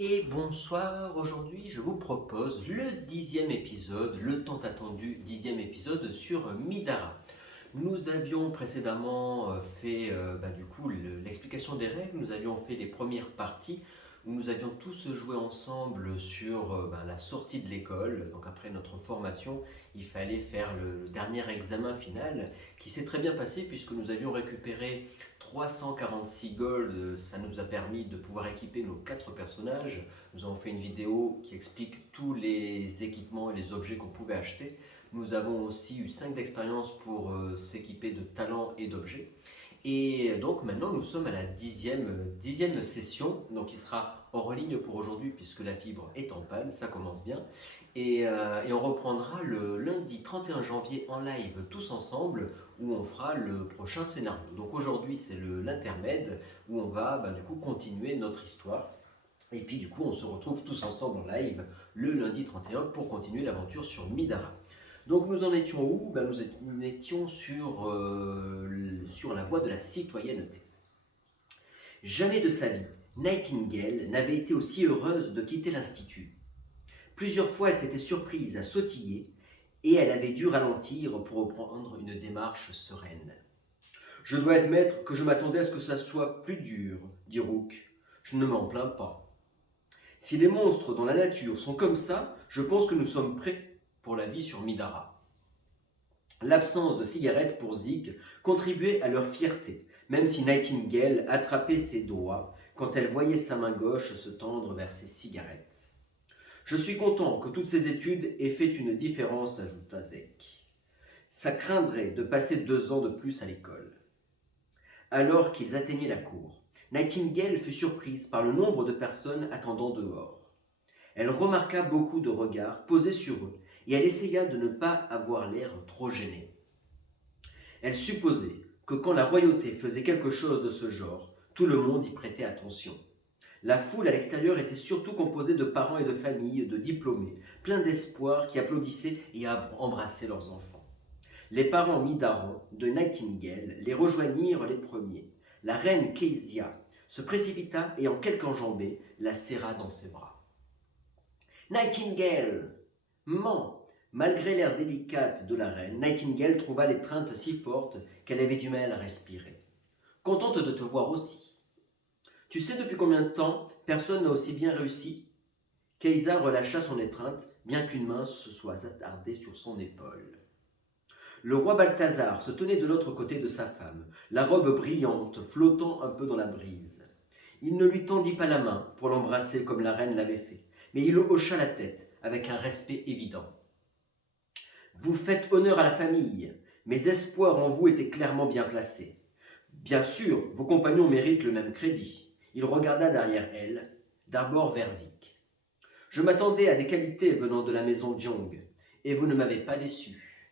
Et bonsoir, aujourd'hui je vous propose le 10e épisode, le tant attendu 10e épisode sur Midara. Nous avions précédemment fait l'explication des règles, nous avions fait les premières parties où nous avions tous joué ensemble sur la sortie de l'école. Donc après notre formation, il fallait faire le dernier examen final qui s'est très bien passé puisque nous avions récupéré 346 gold. Ça nous a permis de pouvoir équiper nos 4 personnages. Nous avons fait une vidéo qui explique tous les équipements et les objets qu'on pouvait acheter. Nous avons aussi eu 5 d'expérience pour s'équiper de talents et d'objets. Et donc maintenant nous sommes à la dixième session, donc il sera hors ligne pour aujourd'hui puisque la fibre est en panne, ça commence bien. Et on reprendra le lundi 31 janvier en live tous ensemble où on fera le prochain scénario. Donc aujourd'hui c'est l'intermède où on va du coup continuer notre histoire. Et puis du coup on se retrouve tous ensemble en live le lundi 31 pour continuer l'aventure sur Midara. Donc nous en étions où? Nous étions sur la voie de la citoyenneté. Jamais de sa vie, Nightingale n'avait été aussi heureuse de quitter l'Institut. Plusieurs fois elle s'était surprise à sautiller et elle avait dû ralentir pour reprendre une démarche sereine. Je dois admettre que je m'attendais à ce que ça soit plus dur, dit Rook. Je ne m'en plains pas. Si les monstres dans la nature sont comme ça, je pense que nous sommes prêts pour la vie sur Midara. L'absence de cigarettes pour Zeke contribuait à leur fierté, même si Nightingale attrapait ses doigts quand elle voyait sa main gauche se tendre vers ses cigarettes. Je suis content que toutes ces études aient fait une différence, ajouta Zeke. Ça craindrait de passer 2 ans de plus à l'école. Alors qu'ils atteignaient la cour, Nightingale fut surprise par le nombre de personnes attendant dehors. Elle remarqua beaucoup de regards posés sur eux et elle essaya de ne pas avoir l'air trop gênée. Elle supposait que quand la royauté faisait quelque chose de ce genre, tout le monde y prêtait attention. La foule à l'extérieur était surtout composée de parents et de familles, de diplômés, pleins d'espoir qui applaudissaient et embrassaient leurs enfants. Les parents Midaran de Nightingale les rejoignirent les premiers. La reine Kezia se précipita et en quelques enjambées la serra dans ses bras. Nightingale! Ment! Malgré l'air délicate de la reine, Nightingale trouva l'étreinte si forte qu'elle avait du mal à respirer. Contente de te voir aussi. Tu sais depuis combien de temps personne n'a aussi bien réussi? Keiza relâcha son étreinte, bien qu'une main se soit attardée sur son épaule. Le roi Balthazar se tenait de l'autre côté de sa femme, la robe brillante flottant un peu dans la brise. Il ne lui tendit pas la main pour l'embrasser comme la reine l'avait fait, mais il hocha la tête avec un respect évident. Vous faites honneur à la famille. Mes espoirs en vous étaient clairement bien placés. Bien sûr, vos compagnons méritent le même crédit. Il regarda derrière elle, d'abord vers Zeke. Je m'attendais à des qualités venant de la maison Jiang, et vous ne m'avez pas déçu.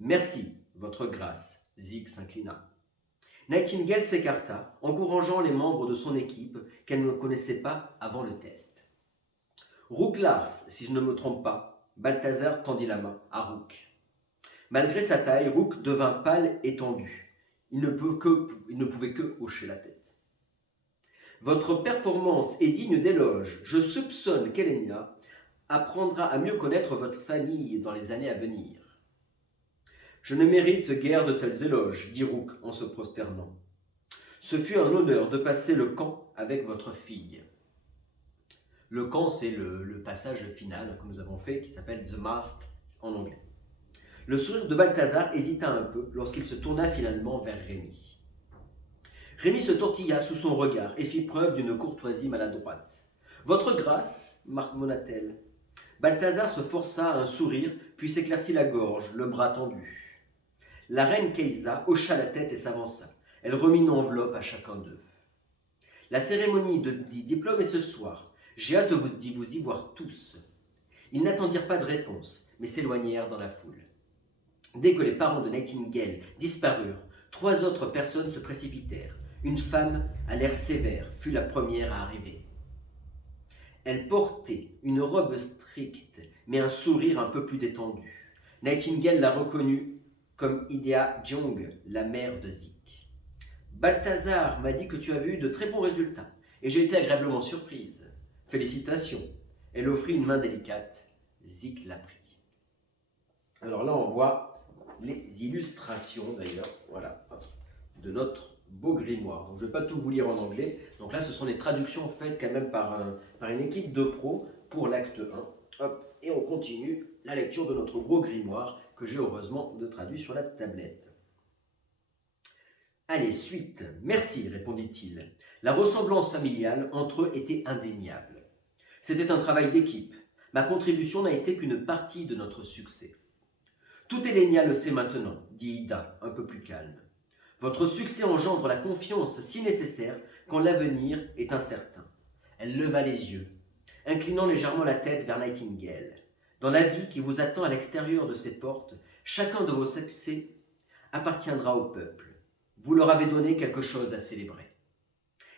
Merci, votre grâce, Zeke s'inclina. Nightingale s'écarta, encourageant les membres de son équipe qu'elle ne connaissait pas avant le test. Rook Lars, si je ne me trompe pas. Balthazar tendit la main à Rook. Malgré sa taille, Rook devint pâle et tendu. Il ne pouvait que hocher la tête. Votre performance est digne d'éloge. Je soupçonne qu'Elenia apprendra à mieux connaître votre famille dans les années à venir. Je ne mérite guère de tels éloges, dit Rook en se prosternant. Ce fut un honneur de passer le camp avec votre fille. Le camp, c'est le passage final que nous avons fait, qui s'appelle The Mast en anglais. Le sourire de Balthazar hésita un peu lorsqu'il se tourna finalement vers Rémi. Rémi se tortilla sous son regard et fit preuve d'une courtoisie maladroite. Votre grâce, marmonna-t-elle. Balthazar se força à un sourire, puis s'éclaircit la gorge, le bras tendu. La reine Keiza hocha la tête et s'avança. Elle remit une enveloppe à chacun d'eux. La cérémonie du diplôme est ce soir. J'ai hâte de vous y voir tous. Ils n'attendirent pas de réponse, mais s'éloignèrent dans la foule. Dès que les parents de Nightingale disparurent, 3 autres personnes se précipitèrent. Une femme, à l'air sévère, fut la première à arriver. Elle portait une robe stricte, mais un sourire un peu plus détendu. Nightingale la reconnut comme Idea Jiang, la mère de Zeke. Balthazar m'a dit que tu avais eu de très bons résultats, et j'ai été agréablement surprise. Félicitations. Elle offrit une main délicate. Zik la prit. Alors là, on voit les illustrations d'ailleurs, voilà, de notre beau grimoire. Donc, je ne vais pas tout vous lire en anglais. Donc là, ce sont les traductions faites quand même par une équipe de pros pour l'acte 1. Hop, et on continue la lecture de notre gros grimoire que j'ai heureusement traduit sur la tablette. Allez, suite. Merci, répondit-il. La ressemblance familiale entre eux était indéniable. C'était un travail d'équipe. Ma contribution n'a été qu'une partie de notre succès. Tout Elenia le sait maintenant, dit Ida, un peu plus calme. Votre succès engendre la confiance si nécessaire quand l'avenir est incertain. Elle leva les yeux, inclinant légèrement la tête vers Nightingale. Dans la vie qui vous attend à l'extérieur de ces portes, chacun de vos succès appartiendra au peuple. Vous leur avez donné quelque chose à célébrer.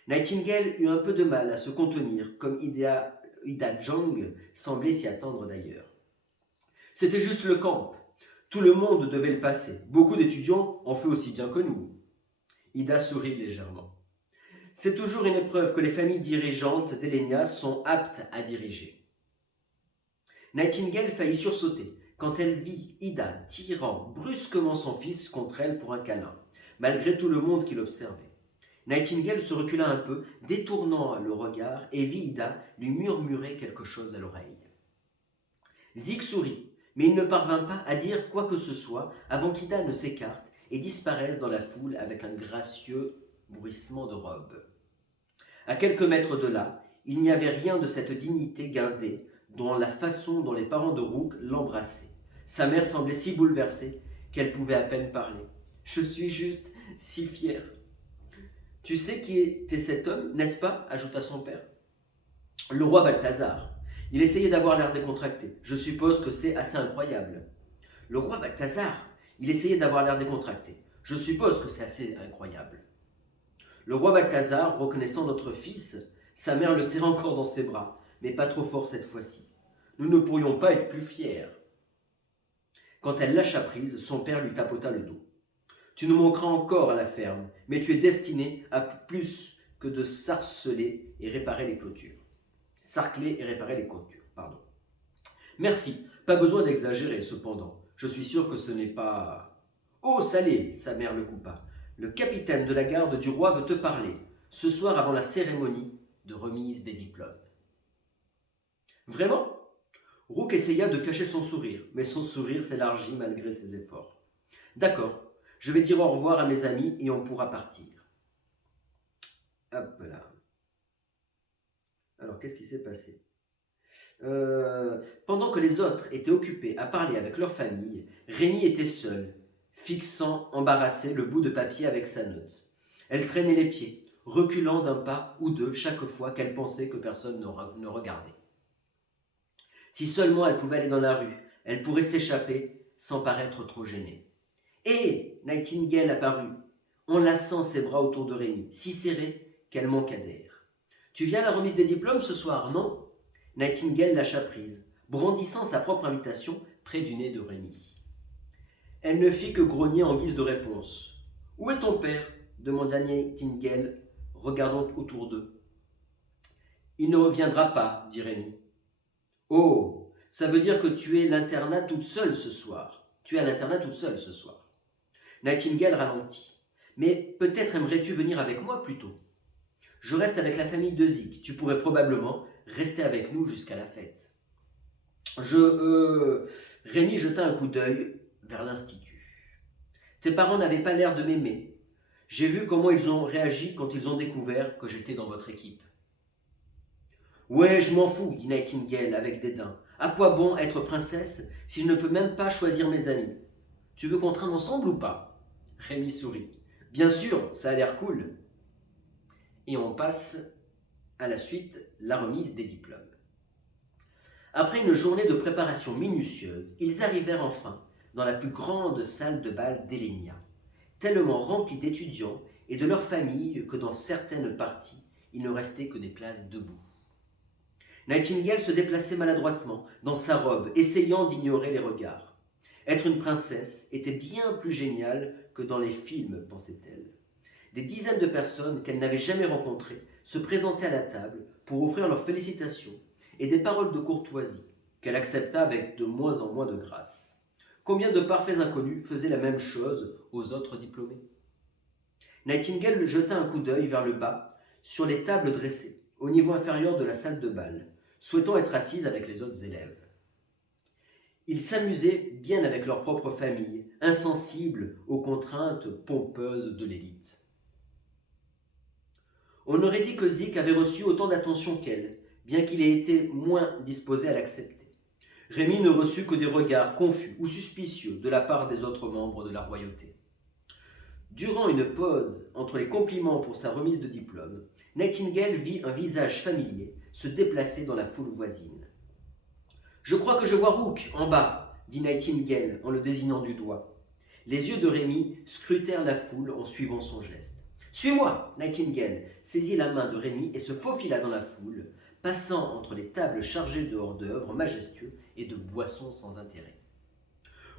Nightingale eut un peu de mal à se contenir, comme Ida Jong semblait s'y attendre d'ailleurs. C'était juste le camp. Tout le monde devait le passer. Beaucoup d'étudiants ont fait aussi bien que nous. Ida sourit légèrement. C'est toujours une épreuve que les familles dirigeantes d'Elenia sont aptes à diriger. Nightingale faillit sursauter quand elle vit Ida tirant brusquement son fils contre elle pour un câlin, malgré tout le monde qui l'observait. Nightingale se recula un peu, détournant le regard, et vit Ida lui murmurer quelque chose à l'oreille. Zik sourit, mais il ne parvint pas à dire quoi que ce soit avant qu'Ida ne s'écarte et disparaisse dans la foule avec un gracieux bruissement de robe. À quelques mètres de là, il n'y avait rien de cette dignité guindée dans la façon dont les parents de Rook l'embrassaient. Sa mère semblait si bouleversée qu'elle pouvait à peine parler. « Je suis juste si fière. »« Tu sais qui était cet homme, n'est-ce pas ?» ajouta son père. « Le roi Balthazar. Il essayait d'avoir l'air décontracté. Je suppose que c'est assez incroyable. » « Le roi Balthazar. Il essayait d'avoir l'air décontracté. Je suppose que c'est assez incroyable. » Le roi Balthazar, reconnaissant notre fils, sa mère le serrait encore dans ses bras, mais pas trop fort cette fois-ci. Nous ne pourrions pas être plus fiers. Quand elle lâcha prise, son père lui tapota le dos. Tu nous manqueras encore à la ferme, mais tu es destiné à plus que de sarceler et réparer les clôtures. Sarcler et réparer les clôtures, pardon. Merci, pas besoin d'exagérer cependant. Je suis sûr que ce n'est pas... Oh, Salé, sa mère le coupa. Le capitaine de la garde du roi veut te parler, ce soir avant la cérémonie de remise des diplômes. Vraiment ? Rook essaya de cacher son sourire, mais son sourire s'élargit malgré ses efforts. D'accord, je vais dire au revoir à mes amis et on pourra partir. Hop là. Alors, qu'est-ce qui s'est passé ? Pendant que les autres étaient occupés à parler avec leur famille, Rémi était seule, fixant, embarrassée, le bout de papier avec sa note. Elle traînait les pieds, reculant d'un pas ou deux chaque fois qu'elle pensait que personne ne regardait. Si seulement elle pouvait aller dans la rue, elle pourrait s'échapper sans paraître trop gênée. Et Nightingale apparut, enlaçant ses bras autour de Rémi, si serrés qu'elle manqua d'air. « Tu viens à la remise des diplômes ce soir, non ?» Nightingale lâcha prise, brandissant sa propre invitation près du nez de Rémi. Elle ne fit que grogner en guise de réponse. « Où est ton père ?» demanda Nightingale, regardant autour d'eux. « Il ne reviendra pas, dit Rémi. »« Oh, ça veut dire que tu es à l'internat toute seule ce soir. Nightingale ralentit. « Mais peut-être aimerais-tu venir avec moi plutôt. Je reste avec la famille de Zik. Tu pourrais probablement rester avec nous jusqu'à la fête. » Rémi jeta un coup d'œil vers l'institut. « Tes parents n'avaient pas l'air de m'aimer. J'ai vu comment ils ont réagi quand ils ont découvert que j'étais dans votre équipe. »« Ouais, je m'en fous, dit Nightingale avec dédain. À quoi bon être princesse si je ne peux même pas choisir mes amis? Tu veux qu'on traîne ensemble ou pas ?» Rémi sourit. « Bien sûr, ça a l'air cool. » Et on passe à la suite, la remise des diplômes. Après une journée de préparation minutieuse, ils arrivèrent enfin dans la plus grande salle de bal d'Elenia, tellement remplie d'étudiants et de leurs familles que dans certaines parties, il ne restait que des places debout. Nightingale se déplaçait maladroitement dans sa robe, essayant d'ignorer les regards. Être une princesse était bien plus génial que dans les films, pensait-elle. Des dizaines de personnes qu'elle n'avait jamais rencontrées se présentaient à la table pour offrir leurs félicitations et des paroles de courtoisie qu'elle accepta avec de moins en moins de grâce. Combien de parfaits inconnus faisaient la même chose aux autres diplômés? Nightingale jeta un coup d'œil vers le bas sur les tables dressées, au niveau inférieur de la salle de bal, souhaitant être assise avec les autres élèves. Ils s'amusaient bien avec leur propre famille, insensibles aux contraintes pompeuses de l'élite. On aurait dit que Zik avait reçu autant d'attention qu'elle, bien qu'il ait été moins disposé à l'accepter. Rémi ne reçut que des regards confus ou suspicieux de la part des autres membres de la royauté. Durant une pause entre les compliments pour sa remise de diplôme, Nightingale vit un visage familier se déplacer dans la foule voisine. « Je crois que je vois Rook, en bas, » dit Nightingale en le désignant du doigt. Les yeux de Rémi scrutèrent la foule en suivant son geste. « Suis-moi » Nightingale saisit la main de Rémi et se faufila dans la foule, passant entre les tables chargées de hors-d'œuvre majestueux et de boissons sans intérêt.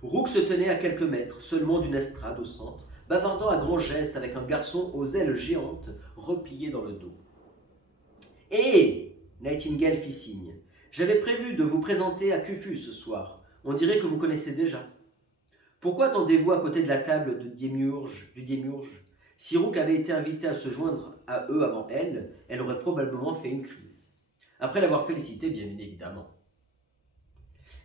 Rook se tenait à quelques mètres seulement d'une estrade au centre, bavardant à grands gestes avec un garçon aux ailes géantes repliées dans le dos. « Hé !» Nightingale fit signe. « J'avais prévu de vous présenter à Khufu ce soir. On dirait que vous connaissez déjà. Pourquoi attendez-vous à côté de la table du Démiurge ? Si Rook avait été invité à se joindre à eux avant elle, elle aurait probablement fait une crise. Après l'avoir félicité, bien évidemment.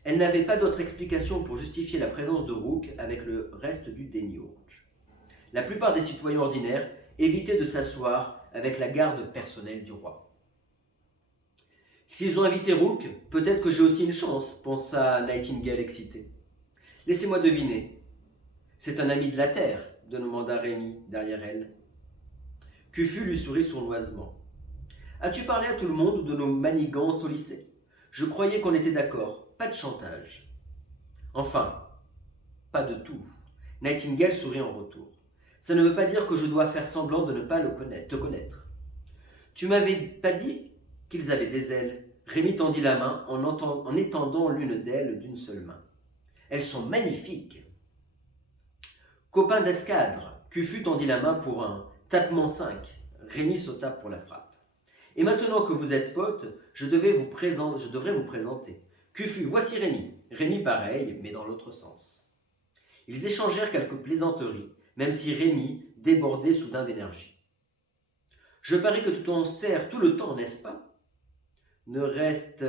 Elle n'avait pas d'autre explication pour justifier la présence de Rook avec le reste du Démiurge. La plupart des citoyens ordinaires évitaient de s'asseoir avec la garde personnelle du roi. S'ils ont invité Rook, peut-être que j'ai aussi une chance, pensa Nightingale excité. Laissez-moi deviner. C'est un ami de la Terre, demanda Rémi derrière elle. Khufu lui sourit sournoisement. As-tu parlé à tout le monde de nos manigances au lycée? Je croyais qu'on était d'accord, pas de chantage. Enfin, pas de tout. Nightingale sourit en retour. Ça ne veut pas dire que je dois faire semblant de ne pas te connaître. Tu m'avais pas dit qu'ils avaient des ailes? Rémi tendit la main en étendant l'une d'elles d'une seule main. Elles sont magnifiques. Copain d'escadre, Khufu tendit la main pour un tapement 5. Rémi sauta pour la frappe. Et maintenant que vous êtes potes, je devrais vous présenter. Khufu, voici Rémi. Rémi pareil, mais dans l'autre sens. Ils échangèrent quelques plaisanteries, même si Rémi débordait soudain d'énergie. Je parie que tu t'en sers tout le temps, n'est-ce pas? Ne reste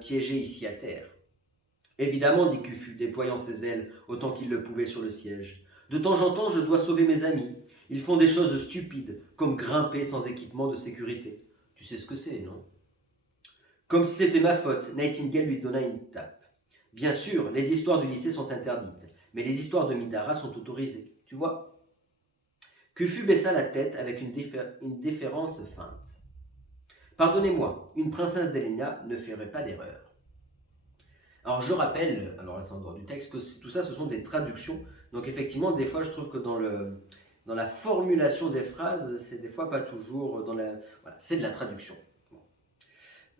piégé ici à terre. Évidemment, dit Khufu, déployant ses ailes autant qu'il le pouvait sur le siège. De temps en temps, je dois sauver mes amis. Ils font des choses stupides, comme grimper sans équipement de sécurité. Tu sais ce que c'est, non? Comme si c'était ma faute, Nightingale lui donna une tape. Bien sûr, les histoires du lycée sont interdites, mais les histoires de Midara sont autorisées, tu vois? Khufu baissa la tête avec une déférence feinte. Pardonnez-moi, une princesse d'Elenia ne ferait pas d'erreur. Alors je rappelle, alors là c'est en dehors du texte, que tout ça ce sont des traductions. Donc effectivement, des fois je trouve que dans la formulation des phrases, c'est des fois pas toujours dans la... Voilà, c'est de la traduction.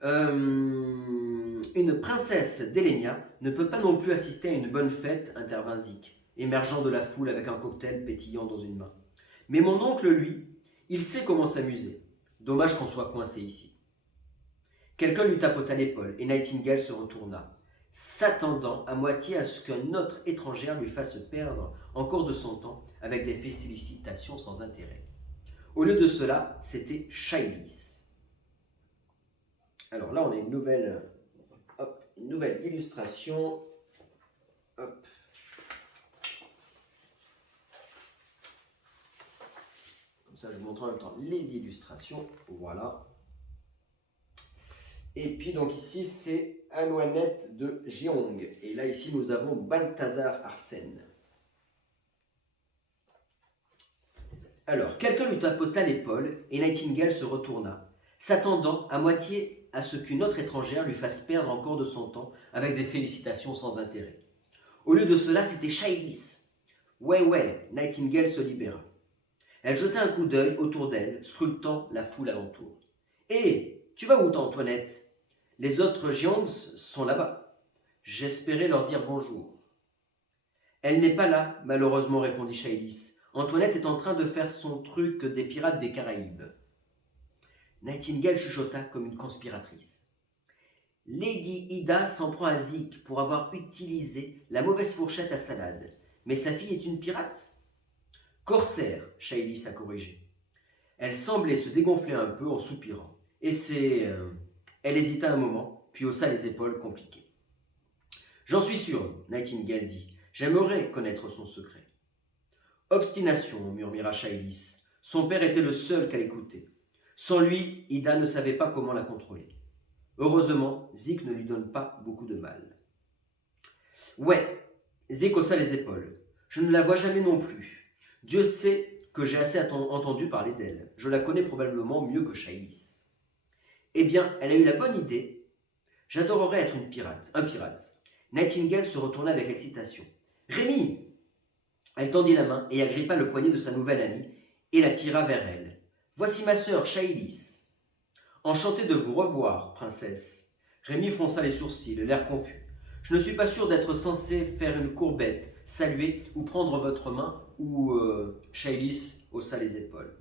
Une princesse d'Elenia ne peut pas non plus assister à une bonne fête, intervint Zik, émergeant de la foule avec un cocktail pétillant dans une main. Mais mon oncle, lui, il sait comment s'amuser. Dommage qu'on soit coincé ici. Quelqu'un lui tapota l'épaule et Nightingale se retourna, s'attendant à moitié à ce qu'une autre étrangère lui fasse perdre encore de son temps avec des félicitations sans intérêt. Au lieu de cela, c'était Shaïlis. Alors là, on a une nouvelle illustration. Hop. Comme ça, je vous montre en même temps les illustrations. Voilà. Et puis donc ici, c'est Anouanette de Jeong. Et là, ici, nous avons Balthazar Arsène. Alors, quelqu'un lui tapota l'épaule et Nightingale se retourna, s'attendant à moitié à ce qu'une autre étrangère lui fasse perdre encore de son temps avec des félicitations sans intérêt. Au lieu de cela, c'était Shaïlis. Ouais, Nightingale se libéra. Elle jeta un coup d'œil autour d'elle, scrutant la foule alentour. « Hé, tu vas où, Antoinette? Les autres Jeongs sont là-bas. J'espérais leur dire bonjour. »« Elle n'est pas là, malheureusement, répondit Shaïlis, Antoinette est en train de faire son truc des pirates des Caraïbes. Nightingale chuchota comme une conspiratrice. Lady Ida s'en prend à Zik pour avoir utilisé la mauvaise fourchette à salade. Mais sa fille est une pirate? Corsaire, Shaelis a corrigé. Elle semblait se dégonfler un peu en soupirant. Et c'est... Elle hésita un moment, puis haussa les épaules compliquées. J'en suis sûr, Nightingale dit. J'aimerais connaître son secret. Obstination, murmura Shaelis. Son père était le seul qu'elle écoutait. Sans lui, Ida ne savait pas comment la contrôler. Heureusement, Zik ne lui donne pas beaucoup de mal. Ouais, Zik haussa les épaules. Je ne la vois jamais non plus. Dieu sait que j'ai assez entendu parler d'elle. Je la connais probablement mieux que Shaelis. Eh bien, elle a eu la bonne idée. J'adorerais être un pirate. Nightingale se retourna avec excitation. Rémi! Elle tendit la main et agrippa le poignet de sa nouvelle amie et la tira vers elle. Voici ma sœur, Shaelis. Enchanté de vous revoir, princesse. Rémi fronça les sourcils, l'air confus. Je ne suis pas sûr d'être censé faire une courbette, saluer ou prendre votre main, ou Shaelis haussa les épaules.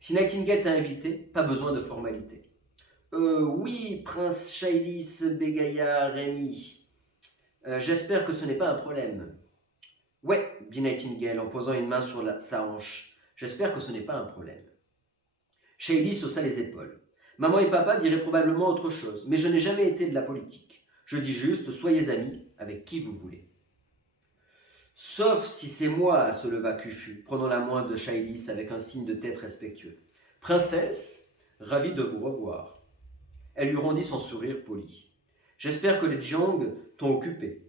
Si Nightingale t'a invité, pas besoin de formalité. Oui, prince Shaelis, bégaya Rémi. J'espère que ce n'est pas un problème. Ouais, dit Nightingale en posant une main sur sa hanche. J'espère que ce n'est pas un problème. Shaelis haussa les épaules. Maman et papa diraient probablement autre chose, mais je n'ai jamais été de la politique. Je dis juste, soyez amis avec qui vous voulez. Sauf si c'est moi, se leva Khufu, prenant la main de Shaelis avec un signe de tête respectueux. Princesse, ravie de vous revoir. Elle lui rendit son sourire poli. J'espère que les Jiang t'ont occupé.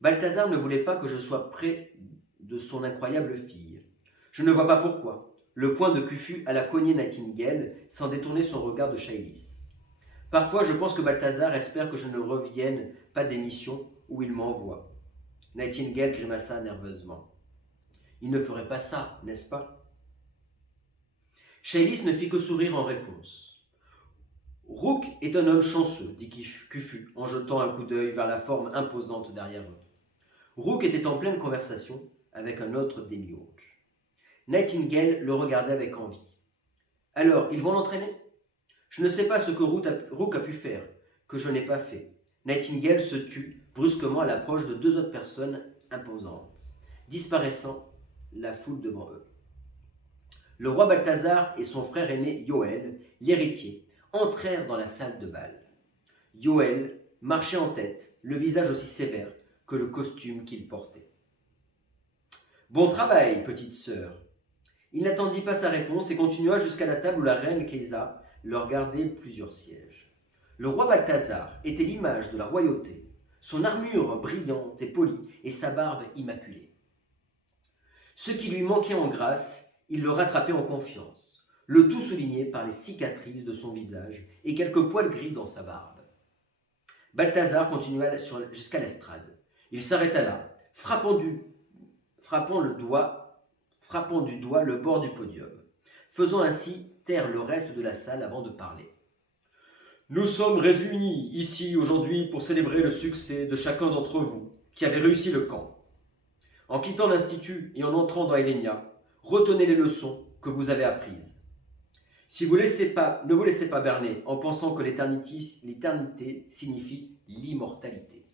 Balthazar ne voulait pas que je sois près de son incroyable fille. Je ne vois pas pourquoi. Le poing de Khufu alla cogner Nightingale sans détourner son regard de Shaelis. Parfois, je pense que Balthazar espère que je ne revienne pas des missions où il m'envoie. Nightingale grimaça nerveusement. Il ne ferait pas ça, n'est-ce pas? Shaelis ne fit que sourire en réponse. Rook est un homme chanceux, dit Khufu en jetant un coup d'œil vers la forme imposante derrière eux. Rook était en pleine conversation avec un autre démiurge. Nightingale le regardait avec envie. Alors, ils vont l'entraîner? Je ne sais pas ce que Rook a pu faire, que je n'ai pas fait. Nightingale se tut brusquement à l'approche de deux autres personnes imposantes, disparaissant la foule devant eux. Le roi Balthazar et son frère aîné Yoël, l'héritier, entrèrent dans la salle de bal. Yoël marchait en tête, le visage aussi sévère que le costume qu'il portait. « Bon travail, petite sœur !» Il n'attendit pas sa réponse et continua jusqu'à la table où la reine Keïsa leur gardait plusieurs sièges. Le roi Balthazar était l'image de la royauté, son armure brillante et polie et sa barbe immaculée. Ce qui lui manquait en grâce, il le rattrapait en confiance, le tout souligné par les cicatrices de son visage et quelques poils gris dans sa barbe. Balthazar continua jusqu'à l'estrade. Il s'arrêta là, frappant du doigt le bord du podium, faisant ainsi taire le reste de la salle avant de parler. Nous sommes réunis ici aujourd'hui pour célébrer le succès de chacun d'entre vous qui avait réussi le camp. En quittant l'Institut et en entrant dans Helenia, retenez les leçons que vous avez apprises. Ne vous laissez pas berner en pensant que l'éternité signifie l'immortalité.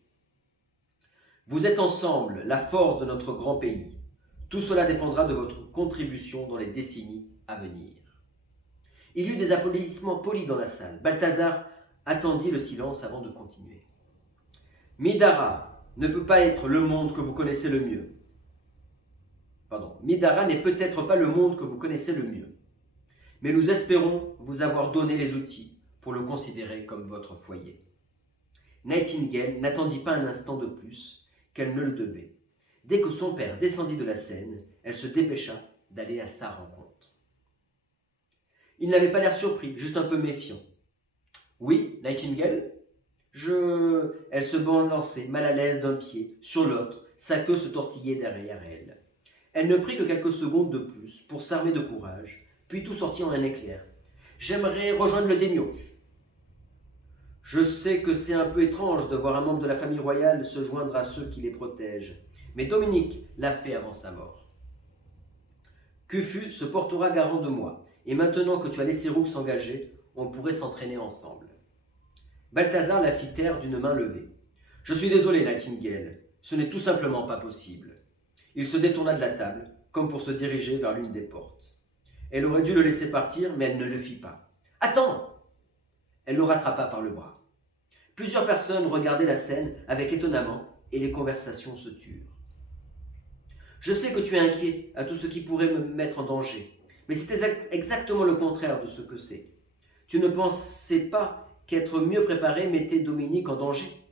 Vous êtes ensemble la force de notre grand pays. Tout cela dépendra de votre contribution dans les décennies à venir. Il y eut des applaudissements polis dans la salle. Balthazar attendit le silence avant de continuer. Midara ne peut pas être le monde que vous connaissez le mieux. Midara n'est peut-être pas le monde que vous connaissez le mieux. Mais nous espérons vous avoir donné les outils pour le considérer comme votre foyer. Nightingale n'attendit pas un instant de plus qu'elle ne le devait. Dès que son père descendit de la scène, elle se dépêcha d'aller à sa rencontre. Il n'avait pas l'air surpris, juste un peu méfiant. « Oui, Nightingale ?» Elle se balançait, mal à l'aise d'un pied sur l'autre, sa queue se tortillait derrière elle. Elle ne prit que quelques secondes de plus pour s'armer de courage, puis tout sortit en un éclair. « J'aimerais rejoindre le démiurge. » Je sais que c'est un peu étrange de voir un membre de la famille royale se joindre à ceux qui les protègent, mais Dominique l'a fait avant sa mort. Khufu se portera garant de moi, et maintenant que tu as laissé Rook s'engager, on pourrait s'entraîner ensemble. Balthazar la fit taire d'une main levée. Je suis désolé, Nightingale, ce n'est tout simplement pas possible. Il se détourna de la table, comme pour se diriger vers l'une des portes. Elle aurait dû le laisser partir, mais elle ne le fit pas. Attends! Elle le rattrapa par le bras. Plusieurs personnes regardaient la scène avec étonnement et les conversations se turent. Je sais que tu es inquiet à tout ce qui pourrait me mettre en danger, mais c'est exactement le contraire de ce que c'est. Tu ne pensais pas qu'être mieux préparé mettait Dominique en danger?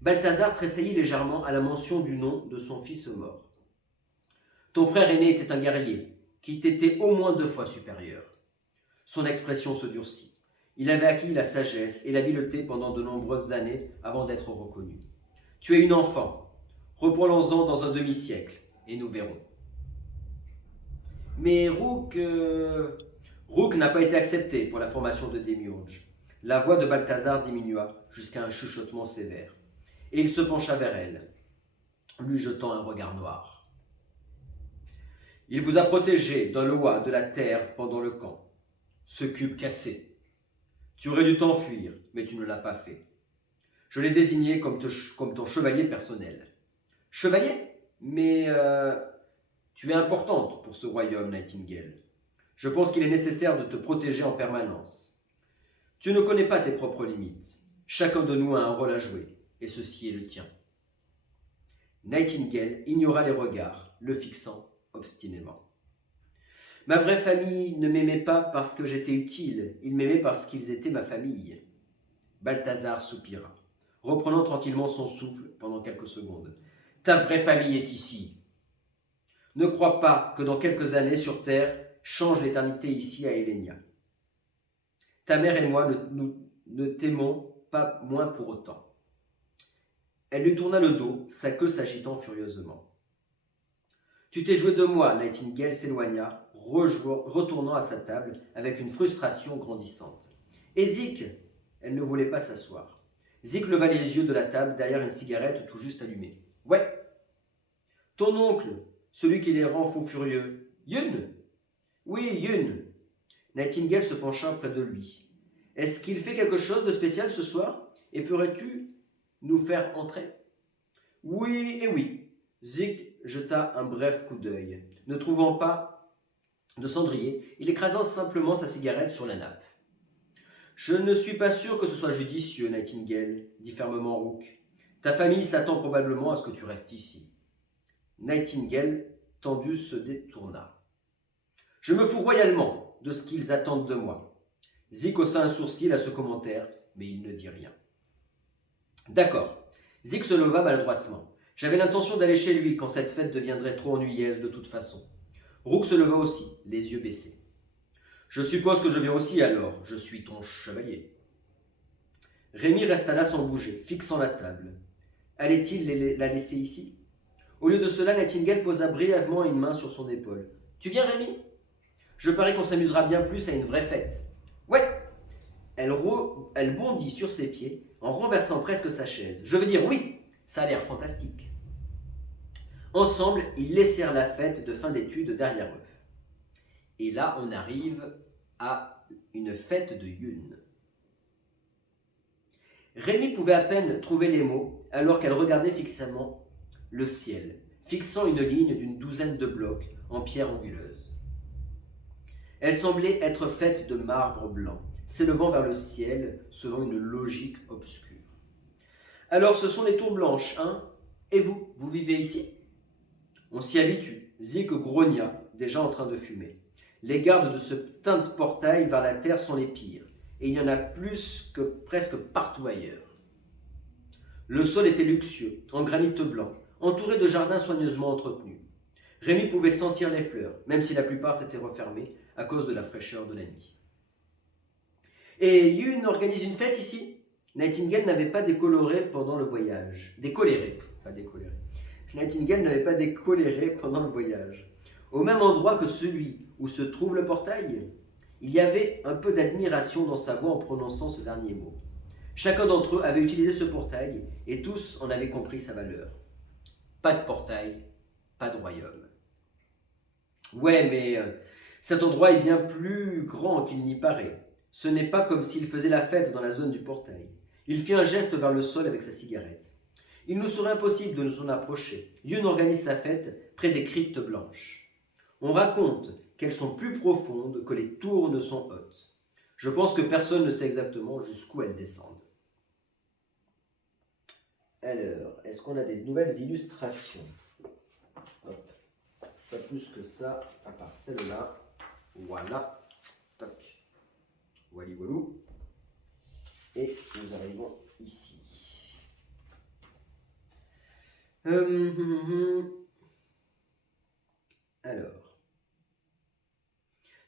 Balthazar tressaillit légèrement à la mention du nom de son fils mort. Ton frère aîné était un guerrier, qui t'était au moins 2 fois supérieur. Son expression se durcit. Il avait acquis la sagesse et l'habileté pendant de nombreuses années avant d'être reconnu. Tu es une enfant. Reprenons-en dans un demi-siècle, et nous verrons. Mais Rook n'a pas été accepté pour la formation de Demiurge. La voix de Balthazar diminua jusqu'à un chuchotement sévère, et il se pencha vers elle, lui jetant un regard noir. Il vous a protégé d'un loi de la terre pendant le camp. Ce cube cassé. Tu aurais dû t'enfuir, mais tu ne l'as pas fait. Je l'ai désigné comme ton chevalier personnel. Chevalier? Mais tu es importante pour ce royaume, Nightingale. Je pense qu'il est nécessaire de te protéger en permanence. Tu ne connais pas tes propres limites. Chacun de nous a un rôle à jouer, et ceci est le tien. Nightingale ignora les regards, le fixant obstinément. Ma vraie famille ne m'aimait pas parce que j'étais utile, ils m'aimaient parce qu'ils étaient ma famille. Balthazar soupira, reprenant tranquillement son souffle pendant quelques secondes. Ta vraie famille est ici. Ne crois pas que dans quelques années sur Terre change l'éternité ici à Elenia. Ta mère et moi ne t'aimons pas moins pour autant. Elle lui tourna le dos, sa queue s'agitant furieusement. Tu t'es joué de moi, Nightingale s'éloigna, retournant à sa table avec une frustration grandissante. Et Zik, elle ne voulait pas s'asseoir. Zik leva les yeux de la table derrière une cigarette tout juste allumée. Ouais. Ton oncle, celui qui les rend fous furieux. Yun? Oui, Yun. Nightingale se pencha près de lui. Est-ce qu'il fait quelque chose de spécial ce soir? Et pourrais-tu nous faire entrer? Oui et oui. Zik jeta un bref coup d'œil. Ne trouvant pas de cendrier, il écrasa simplement sa cigarette sur la nappe. Je ne suis pas sûr que ce soit judicieux, Nightingale, dit fermement Rook. Ta famille s'attend probablement à ce que tu restes ici. Nightingale, tendu, se détourna. Je me fous royalement de ce qu'ils attendent de moi. Zik haussa un sourcil à ce commentaire, mais il ne dit rien. D'accord. Zik se leva maladroitement. J'avais l'intention d'aller chez lui quand cette fête deviendrait trop ennuyeuse de toute façon. Rook se leva aussi, les yeux baissés. Je suppose que je viens aussi alors, je suis ton chevalier. Rémi resta là sans bouger, fixant la table. Allait-il la laisser ici? Au lieu de cela, Nightingale posa brièvement une main sur son épaule. Tu viens, Rémi? Je parie qu'on s'amusera bien plus à une vraie fête. Ouais. Elle bondit sur ses pieds en renversant presque sa chaise. Je veux dire, oui, ça a l'air fantastique. Ensemble, ils laissèrent la fête de fin d'études derrière eux. Et là, on arrive à une fête de Yun. Rémi pouvait à peine trouver les mots alors qu'elle regardait fixement le ciel, fixant une ligne d'une douzaine de blocs en pierre anguleuse. Elle semblait être faite de marbre blanc, s'élevant vers le ciel selon une logique obscure. Alors ce sont les tours blanches, hein? Et vous, vous vivez ici? On s'y habitue. Zik grogna, déjà en train de fumer. Les gardes de ce teint de portail vers la terre sont les pires, et il y en a plus que presque partout ailleurs. Le sol était luxueux, en granit blanc, entouré de jardins soigneusement entretenus. Rémi pouvait sentir les fleurs, même si la plupart s'étaient refermées à cause de la fraîcheur de la nuit. Et Yun organise une fête ici? Nightingale n'avait pas décoloré pendant le voyage. Décoléré, pas décoléré. Nightingale n'avait pas décoléré pendant le voyage. Au même endroit que celui où se trouve le portail, il y avait un peu d'admiration dans sa voix en prononçant ce dernier mot. Chacun d'entre eux avait utilisé ce portail et tous en avaient compris sa valeur. Pas de portail, pas de royaume. Ouais, mais cet endroit est bien plus grand qu'il n'y paraît. Ce n'est pas comme s'il faisait la fête dans la zone du portail. Il fit un geste vers le sol avec sa cigarette. Il nous serait impossible de nous en approcher. Yun organise sa fête près des cryptes blanches. On raconte qu'elles sont plus profondes, que les tours ne sont hautes. Je pense que personne ne sait exactement jusqu'où elles descendent. Alors, est-ce qu'on a des nouvelles illustrations? Hop. Pas plus que ça, à part celle-là. Voilà. Toc. Voilà, voilà. Et nous arrivons ici. Alors.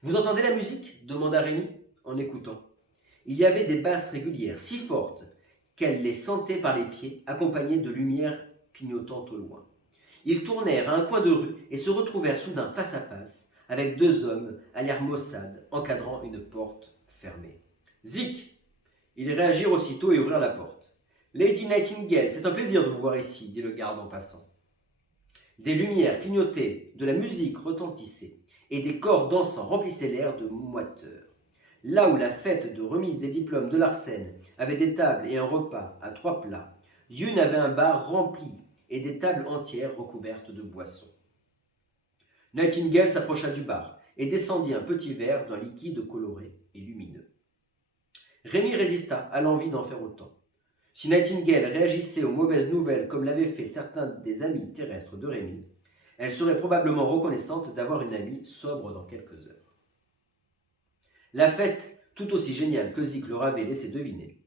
Vous entendez la musique demanda Rémi en écoutant. Il y avait des basses régulières, si fortes qu'elle les sentait par les pieds, accompagnées de lumières clignotant au loin. Ils tournèrent à un coin de rue et se retrouvèrent soudain face à face avec deux hommes à l'air maussade encadrant une porte fermée. Zik! Ils réagirent aussitôt et ouvrirent la porte. Lady Nightingale, c'est un plaisir de vous voir ici, dit le garde en passant. Des lumières clignotaient, de la musique retentissait, et des corps dansants remplissaient l'air de moiteur. Là où la fête de remise des diplômes de Larsen avait des tables et un repas à 3 plats, Yun avait un bar rempli et des tables entières recouvertes de boissons. Nightingale s'approcha du bar et descendit un petit verre d'un liquide coloré et lumineux. Rémi résista à l'envie d'en faire autant. Si Nightingale réagissait aux mauvaises nouvelles comme l'avaient fait certains des amis terrestres de Rémi, elle serait probablement reconnaissante d'avoir une amie sobre dans quelques heures. La fête, tout aussi géniale que Zik leur avait laissé deviner.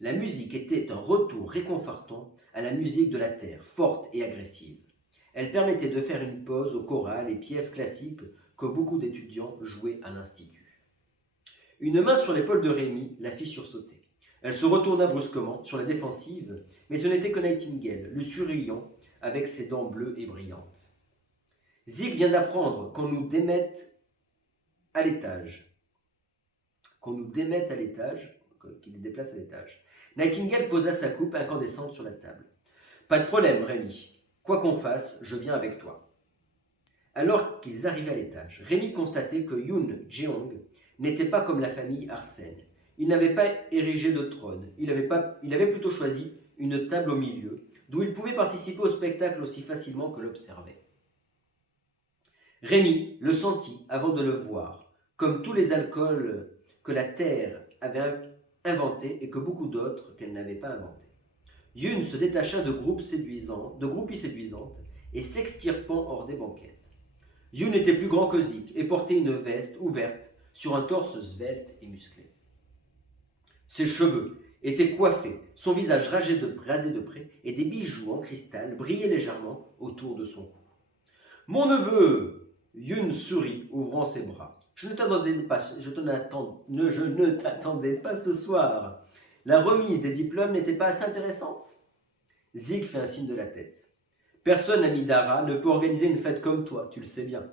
La musique était un retour réconfortant à la musique de la terre, forte et agressive. Elle permettait de faire une pause aux chorales et pièces classiques que beaucoup d'étudiants jouaient à l'institut. Une main sur l'épaule de Rémi la fit sursauter. Elle se retourna brusquement sur la défensive, mais ce n'était que Nightingale, le souriant, avec ses dents bleues et brillantes. Zik vient d'apprendre qu'on nous démette à l'étage. Qu'il les déplace à l'étage. Nightingale posa sa coupe incandescente sur la table. Pas de problème, Rémi. Quoi qu'on fasse, je viens avec toi. Alors qu'ils arrivaient à l'étage, Rémi constatait que Yun Jeong n'était pas comme la famille Arsène. Il n'avait pas érigé de trône. Il avait plutôt choisi une table au milieu, d'où il pouvait participer au spectacle aussi facilement que l'observer. Rémi le sentit avant de le voir, comme tous les alcools que la terre avait inventés et que beaucoup d'autres qu'elle n'avait pas inventés. Yun se détacha de groupies séduisantes et s'extirpant hors des banquettes. Yun était plus grand que Zik et portait une veste ouverte sur un torse svelte et musclé. Ses cheveux étaient coiffés, son visage rasé de près et des bijoux en cristal brillaient légèrement autour de son cou. « Mon neveu !» Yun sourit, ouvrant ses bras. « Je ne t'attendais pas ce soir. La remise des diplômes n'était pas assez intéressante ?» Zik fait un signe de la tête. « Personne à Midara ne peut organiser une fête comme toi, tu le sais bien. »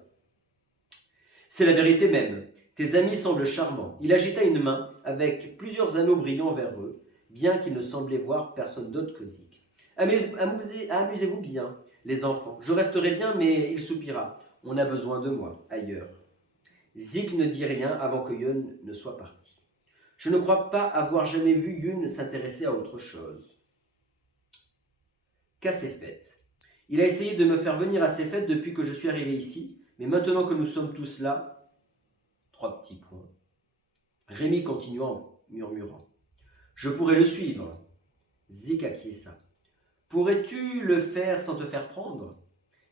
« C'est la vérité même. Tes amis semblent charmants. » Il agita une main avec plusieurs anneaux brillants vers eux, bien qu'il ne semblait voir personne d'autre que Zik. « Amusez-vous bien, les enfants. Je resterai bien, mais il soupira. On a besoin de moi, ailleurs. » Zik ne dit rien avant que Yun ne soit parti. Je ne crois pas avoir jamais vu Yun s'intéresser à autre chose qu'à ses fêtes. Il a essayé de me faire venir à ses fêtes depuis que je suis arrivé ici, mais maintenant que nous sommes tous là... 3 petits points. Rémi continua en murmurant. Je pourrais le suivre. Zik acquiesça. Pourrais-tu le faire sans te faire prendre?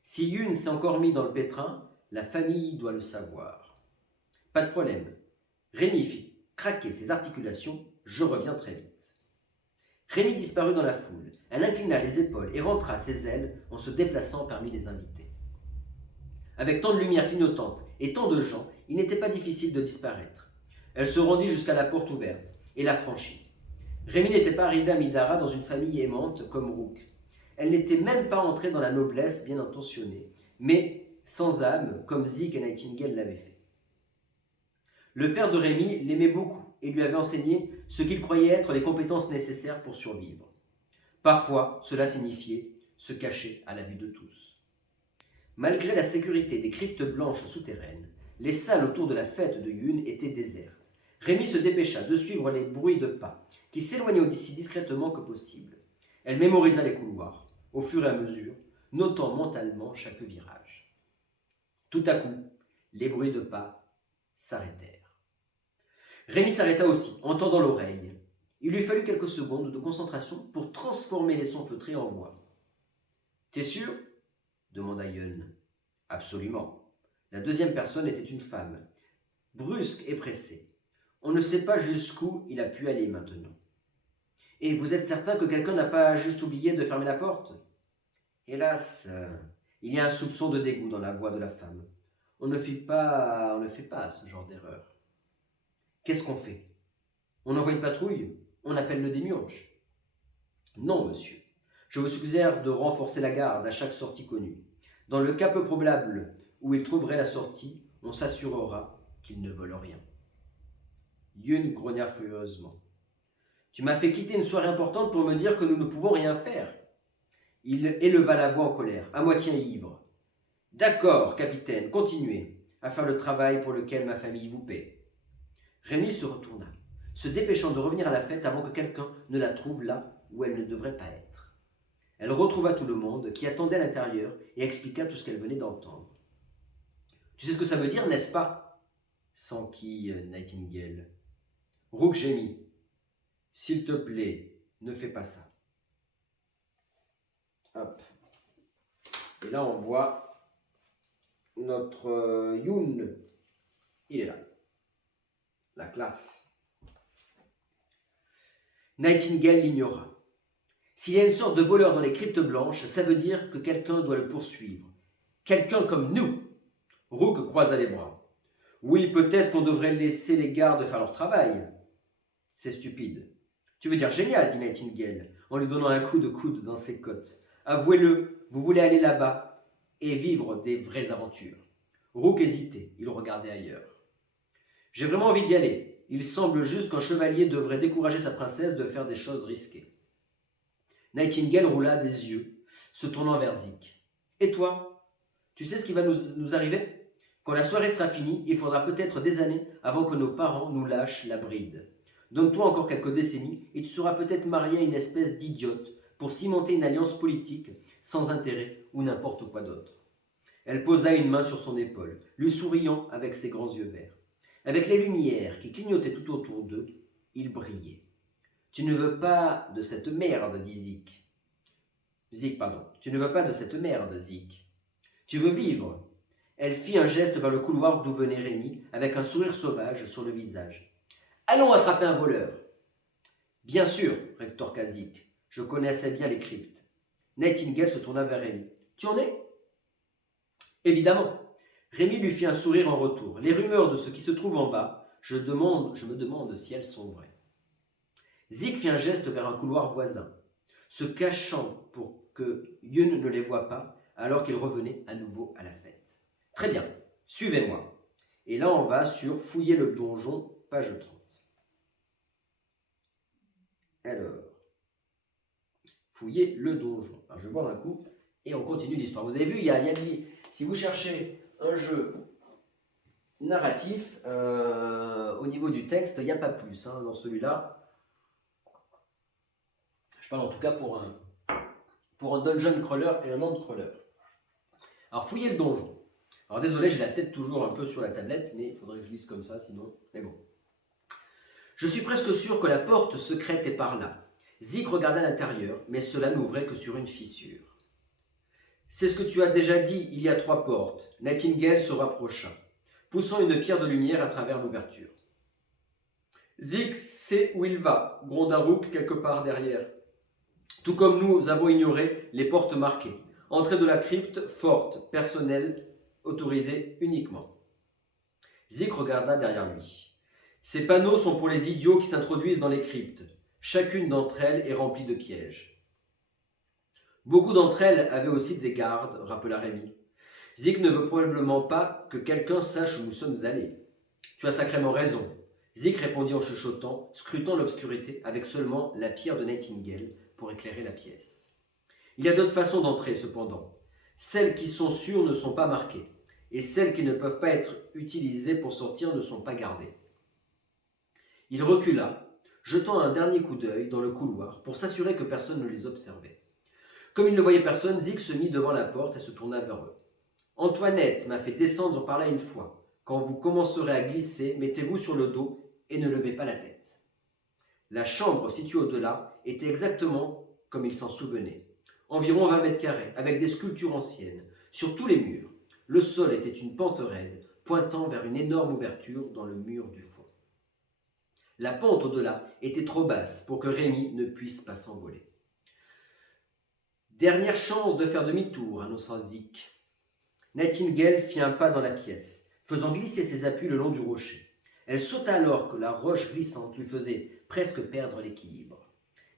Si Yun s'est encore mis dans le pétrin, la famille doit le savoir. Pas de problème. Rémi fit craquer ses articulations. Je reviens très vite. Rémi disparut dans la foule. Elle inclina les épaules et rentra ses ailes en se déplaçant parmi les invités. Avec tant de lumière clignotante et tant de gens, il n'était pas difficile de disparaître. Elle se rendit jusqu'à la porte ouverte et la franchit. Rémi n'était pas arrivé à Midara dans une famille aimante comme Rook. Elle n'était même pas entrée dans la noblesse bien intentionnée, mais sans âme comme Zik et Nightingale l'avaient fait. Le père de Rémi l'aimait beaucoup et lui avait enseigné ce qu'il croyait être les compétences nécessaires pour survivre. Parfois, cela signifiait se cacher à la vue de tous. Malgré la sécurité des cryptes blanches souterraines, les salles autour de la fête de Yun étaient désertes. Rémi se dépêcha de suivre les bruits de pas, qui s'éloignaient aussi discrètement que possible. Elle mémorisa les couloirs, au fur et à mesure, notant mentalement chaque virage. Tout à coup, les bruits de pas s'arrêtèrent. Rémi s'arrêta aussi, en tendant l'oreille. Il lui fallut quelques secondes de concentration pour transformer les sons feutrés en voix. « T'es sûr ?» demanda Yun. « Absolument. » La deuxième personne était une femme, brusque et pressée. On ne sait pas jusqu'où il a pu aller maintenant. « Et vous êtes certain que quelqu'un n'a pas juste oublié de fermer la porte ?» Hélas, il y a un soupçon de dégoût dans la voix de la femme. On ne fait pas ce genre d'erreur. Qu'est-ce qu'on fait? On envoie une patrouille? On appelle le démiurge? Non, monsieur. Je vous suggère de renforcer la garde à chaque sortie connue. Dans le cas peu probable où il trouverait la sortie, on s'assurera qu'il ne vole rien. Yun grogna furieusement. Tu m'as fait quitter une soirée importante pour me dire que nous ne pouvons rien faire. Il éleva la voix en colère, à moitié ivre. D'accord, capitaine, continuez à faire le travail pour lequel ma famille vous paie. Rémi se retourna, se dépêchant de revenir à la fête avant que quelqu'un ne la trouve là où elle ne devrait pas être. Elle retrouva tout le monde qui attendait à l'intérieur et expliqua tout ce qu'elle venait d'entendre. « Tu sais ce que ça veut dire, n'est-ce pas ?» s'enquit Nightingale. Rook gémit. « S'il te plaît, ne fais pas ça. » Hop. Et là, on voit notre Yun. Il est là. La classe. Nightingale l'ignora. S'il y a une sorte de voleur dans les cryptes blanches, ça veut dire que quelqu'un doit le poursuivre. Quelqu'un comme nous. Rook croisa les bras. Oui, peut-être qu'on devrait laisser les gardes faire leur travail. C'est stupide. Tu veux dire génial, dit Nightingale, en lui donnant un coup de coude dans ses côtes. Avouez-le, vous voulez aller là-bas et vivre des vraies aventures. Rook hésitait, il regardait ailleurs. J'ai vraiment envie d'y aller. Il semble juste qu'un chevalier devrait décourager sa princesse de faire des choses risquées. Nightingale roula des yeux, se tournant vers Zik. Et toi? Tu sais ce qui va nous arriver? Quand la soirée sera finie, il faudra peut-être des années avant que nos parents nous lâchent la bride. Donne-toi encore quelques décennies et tu seras peut-être marié à une espèce d'idiote pour cimenter une alliance politique sans intérêt ou n'importe quoi d'autre. Elle posa une main sur son épaule, lui souriant avec ses grands yeux verts. Avec les lumières qui clignotaient tout autour d'eux, ils brillaient. « Tu ne veux pas de cette merde, dit Zik. Tu ne veux pas de cette merde, Zik. Tu veux vivre. » Elle fit un geste vers le couloir d'où venait Rémi, avec un sourire sauvage sur le visage. « Allons attraper un voleur. » Bien sûr, rétorqua Zik. Je connais assez bien les cryptes. Nightingale se tourna vers Rémi. Tu en es? Évidemment. Rémi lui fit un sourire en retour. Les rumeurs de ce qui se trouve en bas, je me demande si elles sont vraies. Zik fit un geste vers un couloir voisin, se cachant pour que Yun ne les voie pas alors qu'il revenait à nouveau à la fête. Très bien, suivez-moi. Et là, on va sur fouiller le donjon, page 30. Alors, fouiller le donjon. Alors, je vais boire un coup et on continue l'histoire. Vous avez vu, il y a si vous cherchez un jeu narratif, au niveau du texte, il n'y a pas plus dans celui-là. Je parle en tout cas pour un dungeon crawler et un land crawler. Alors, fouiller le donjon. Alors, désolé, j'ai la tête toujours un peu sur la tablette, mais il faudrait que je lise comme ça, sinon... Mais bon. Je suis presque sûr que la porte secrète est par là. Zik regarda l'intérieur, mais cela n'ouvrait que sur une fissure. C'est ce que tu as déjà dit, il y a 3 portes. Nightingale se rapprocha, poussant une pierre de lumière à travers l'ouverture. Zik sait où il va, gronda Rook quelque part derrière. Tout comme nous avons ignoré les portes marquées. Entrée de la crypte, forte, personnelle, autorisée uniquement. Zik regarda derrière lui. Ces panneaux sont pour les idiots qui s'introduisent dans les cryptes. Chacune d'entre elles est remplie de pièges. Beaucoup d'entre elles avaient aussi des gardes, rappela Rémi. Zik ne veut probablement pas que quelqu'un sache où nous sommes allés. Tu as sacrément raison. Zik répondit en chuchotant, scrutant l'obscurité avec seulement la pierre de Nightingale pour éclairer la pièce. Il y a d'autres façons d'entrer, cependant. Celles qui sont sûres ne sont pas marquées, et celles qui ne peuvent pas être utilisées pour sortir ne sont pas gardées. Il recula, jetant un dernier coup d'œil dans le couloir pour s'assurer que personne ne les observait. Comme il ne voyait personne, Zig se mit devant la porte et se tourna vers eux. « Antoinette m'a fait descendre par là une fois. Quand vous commencerez à glisser, mettez-vous sur le dos et ne levez pas la tête. » La chambre située au-delà était exactement comme il s'en souvenait. Environ 20 mètres carrés, avec des sculptures anciennes. Sur tous les murs, le sol était une pente raide, pointant vers une énorme ouverture dans le mur du fond. La pente au-delà était trop basse pour que Rémi ne puisse pas s'envoler. Dernière chance de faire demi-tour, annonça Zig. Nightingale fit un pas dans la pièce, faisant glisser ses appuis le long du rocher. Elle sauta alors que la roche glissante lui faisait presque perdre l'équilibre.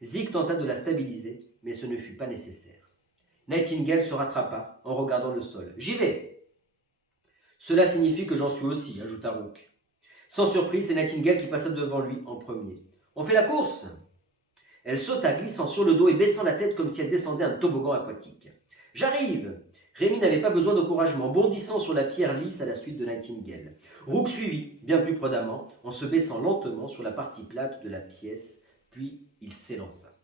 Zig tenta de la stabiliser, mais ce ne fut pas nécessaire. Nightingale se rattrapa en regardant le sol. « J'y vais !»« Cela signifie que j'en suis aussi, ajouta Rook. Sans surprise, c'est Nightingale qui passa devant lui en premier. « On fait la course !» Elle sauta, glissant sur le dos et baissant la tête comme si elle descendait un toboggan aquatique. « J'arrive !» Rémi n'avait pas besoin d'encouragement, bondissant sur la pierre lisse à la suite de Nightingale. Rook suivit, bien plus prudemment, en se baissant lentement sur la partie plate de la pièce, puis il s'élança.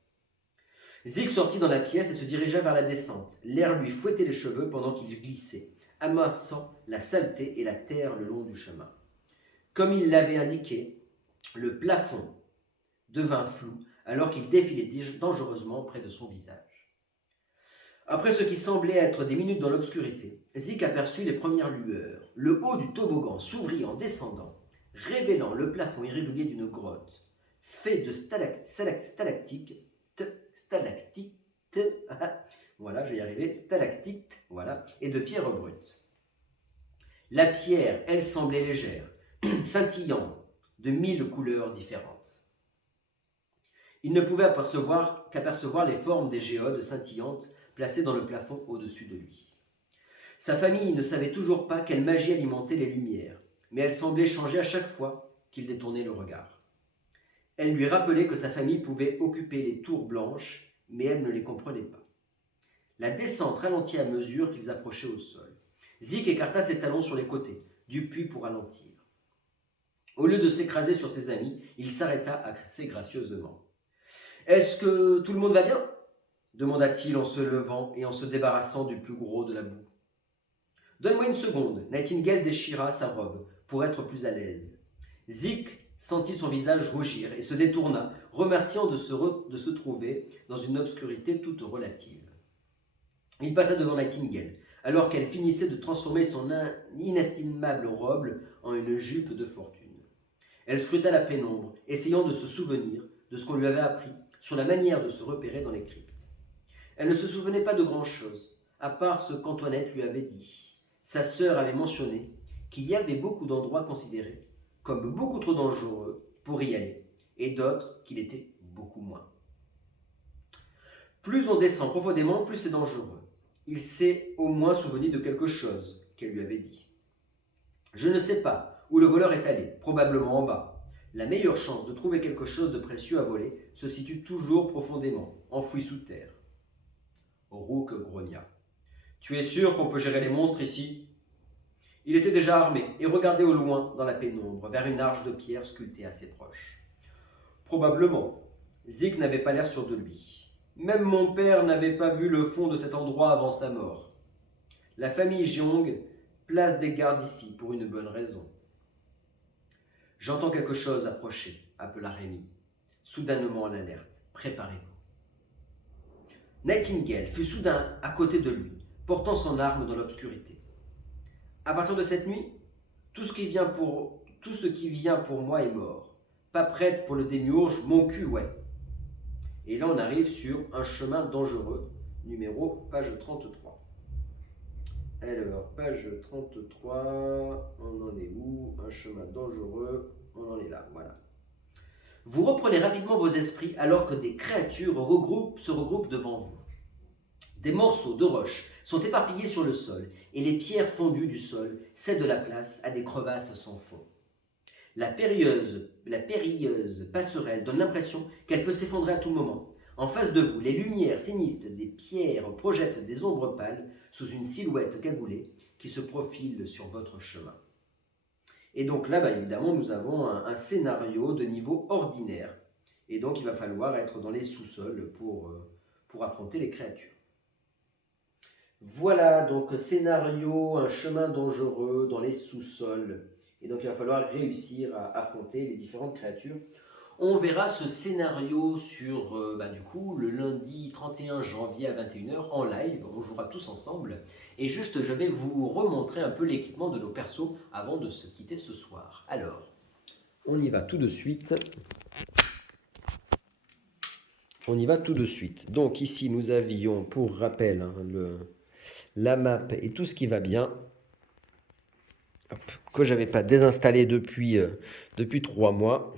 Zig sortit dans la pièce et se dirigea vers la descente. L'air lui fouettait les cheveux pendant qu'il glissait, amassant la saleté et la terre le long du chemin. Comme il l'avait indiqué, le plafond devint flou alors qu'il défilait dangereusement près de son visage. Après ce qui semblait être des minutes dans l'obscurité, Zig aperçut les premières lueurs. Le haut du toboggan s'ouvrit en descendant, révélant le plafond irrégulier d'une grotte, fait de stalactites, voilà, je vais y arriver, stalactites, voilà, et de pierres brutes. La pierre, elle, semblait légère, scintillant de 1000 couleurs différentes. Il ne pouvait qu'apercevoir les formes des géodes scintillantes placées dans le plafond au-dessus de lui. Sa famille ne savait toujours pas quelle magie alimentait les lumières, mais elle semblait changer à chaque fois qu'il détournait le regard. Elle lui rappelait que sa famille pouvait occuper les tours blanches, mais elle ne les comprenait pas. La descente ralentit à mesure qu'ils approchaient au sol. Zig écarta ses talons sur les côtés, du puits pour ralentir. Au lieu de s'écraser sur ses amis, il s'arrêta assez gracieusement. « Est-ce que tout le monde va bien ?» demanda-t-il en se levant et en se débarrassant du plus gros de la boue. « Donne-moi une seconde. » Nightingale déchira sa robe pour être plus à l'aise. Zig sentit son visage rougir et se détourna, remerciant de se trouver dans une obscurité toute relative. Il passa devant Nightingale, alors qu'elle finissait de transformer son inestimable robe en une jupe de fortune. Elle scruta la pénombre, essayant de se souvenir de ce qu'on lui avait appris sur la manière de se repérer dans les cryptes. Elle ne se souvenait pas de grand-chose, à part ce qu'Antoinette lui avait dit. Sa sœur avait mentionné qu'il y avait beaucoup d'endroits considérés comme beaucoup trop dangereux pour y aller, et d'autres qu'il était beaucoup moins. Plus on descend profondément, plus c'est dangereux. Il s'est au moins souvenu de quelque chose qu'elle lui avait dit. Je ne sais pas où le voleur est allé, probablement en bas. La meilleure chance de trouver quelque chose de précieux à voler se situe toujours profondément, enfoui sous terre. Rook grogna. « Tu es sûr qu'on peut gérer les monstres ici ?» Il était déjà armé et regardait au loin dans la pénombre, vers une arche de pierre sculptée assez proche. Probablement. Zig n'avait pas l'air sûr de lui. Même mon père n'avait pas vu le fond de cet endroit avant sa mort. La famille Jeong place des gardes ici pour une bonne raison. J'entends quelque chose approcher, appela Rémi, soudainement à l'alerte. Préparez-vous. Nightingale fut soudain à côté de lui, portant son arme dans l'obscurité. À partir de cette nuit, tout ce qui vient pour moi est mort. Pas prête pour le démiurge, mon cul, ouais. Et là, on arrive sur un chemin dangereux, page 33. Alors, page 33, on en est où? Un chemin dangereux, on en est là, voilà. Vous reprenez rapidement vos esprits alors que des créatures se regroupent devant vous. Des morceaux de roche sont éparpillés sur le sol et les pierres fondues du sol cèdent la place à des crevasses sans fond. La périlleuse passerelle donne l'impression qu'elle peut s'effondrer à tout moment. En face de vous, les lumières sinistres des pierres projettent des ombres pâles sous une silhouette cagoulée qui se profile sur votre chemin. Et donc là, évidemment, nous avons un scénario de niveau ordinaire. Et donc, il va falloir être dans les sous-sols pour affronter les créatures. Voilà, donc scénario, un chemin dangereux dans les sous-sols. Et donc, il va falloir réussir à affronter les différentes créatures. On verra ce scénario sur, du coup, le lundi 31 janvier à 21h en live. On jouera tous ensemble. Et juste, je vais vous remontrer un peu l'équipement de nos persos avant de se quitter ce soir. Alors, on y va tout de suite. Donc ici, nous avions, pour rappel, la map et tout ce qui va bien. Hop, que je n'avais pas désinstallé depuis 3 mois.